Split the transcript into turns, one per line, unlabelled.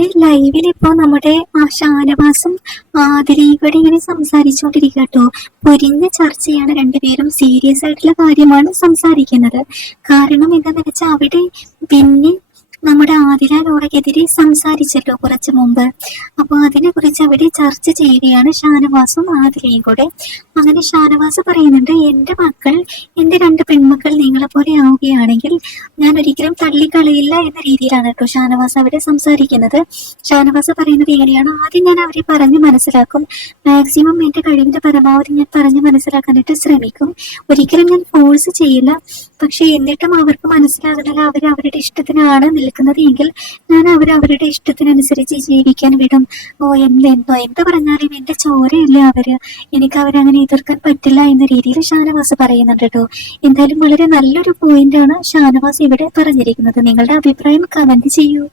അങ്ങനെ ലൈവിൽ ഇപ്പൊ നമ്മുടെ ആ ഷാനവാസും ആതിരയോടെ ഇങ്ങനെ സംസാരിച്ചുകൊണ്ടിരിക്കുക കേട്ടോ പൊരിഞ്ഞ ചർച്ചയാണ് രണ്ടുപേരും സീരിയസ് ആയിട്ടുള്ള കാര്യമാണ് സംസാരിക്കുന്നത്. കാരണം എന്താണെന്ന് വെച്ചാൽ അവിടെ പിന്നെ നമ്മുടെ ആതിര ലോറയ്ക്കെതിരെ സംസാരിച്ചല്ലോ കുറച്ചു മുമ്പ്. അപ്പൊ അതിനെ കുറിച്ച് അവിടെ ചർച്ച ചെയ്യുകയാണ് ഷാനവാസും ആതിരയും കൂടെ. അങ്ങനെ ഷാനവാസ് പറയുന്നുണ്ട് എന്റെ മക്കൾ എന്റെ രണ്ട് പെൺമക്കൾ നിങ്ങളെ പോലെ ആവുകയാണെങ്കിൽ ഞാൻ ഒരിക്കലും തള്ളിക്കളയില്ല എന്ന രീതിയിലാണ് കേട്ടോ ഷാനവാസ് അവിടെ സംസാരിക്കുന്നത്. ഷാനവാസ് പറയുന്നത് എങ്ങനെയാണ് ആദ്യം ഞാൻ അവരെ പറഞ്ഞ് മനസ്സിലാക്കും. മാക്സിമം എന്റെ കഴിവിന്റെ പരമാവധി ഞാൻ പറഞ്ഞ് മനസ്സിലാക്കാനായിട്ട് ശ്രമിക്കും. ഒരിക്കലും ഞാൻ ഫോഴ്സ് ചെയ്യില്ല. പക്ഷെ എന്നിട്ടും അവർക്ക് മനസ്സിലാകുന്നില്ല അവർ അവരുടെ ഇഷ്ടത്തിനാണ് നിൽക്കുന്നത് എങ്കിൽ ഞാൻ അവർ അവരുടെ ഇഷ്ടത്തിനനുസരിച്ച് ജീവിക്കാൻ വിടും. ഓ എന്ത് എന്തോ എന്ത് പറഞ്ഞാലും എന്റെ ചോരയില്ല അവർ എനിക്ക് അവരങ്ങനെ എതിർക്കാൻ പറ്റില്ല എന്ന രീതിയിൽ ഷാനവാസ് പറയുന്നുണ്ട് കേട്ടോ. എന്തായാലും വളരെ നല്ലൊരു പോയിന്റ് ആണ് ഷാനവാസ് ഇവിടെ പറഞ്ഞിരിക്കുന്നത്. നിങ്ങളുടെ അഭിപ്രായം കമന്റ് ചെയ്യൂ.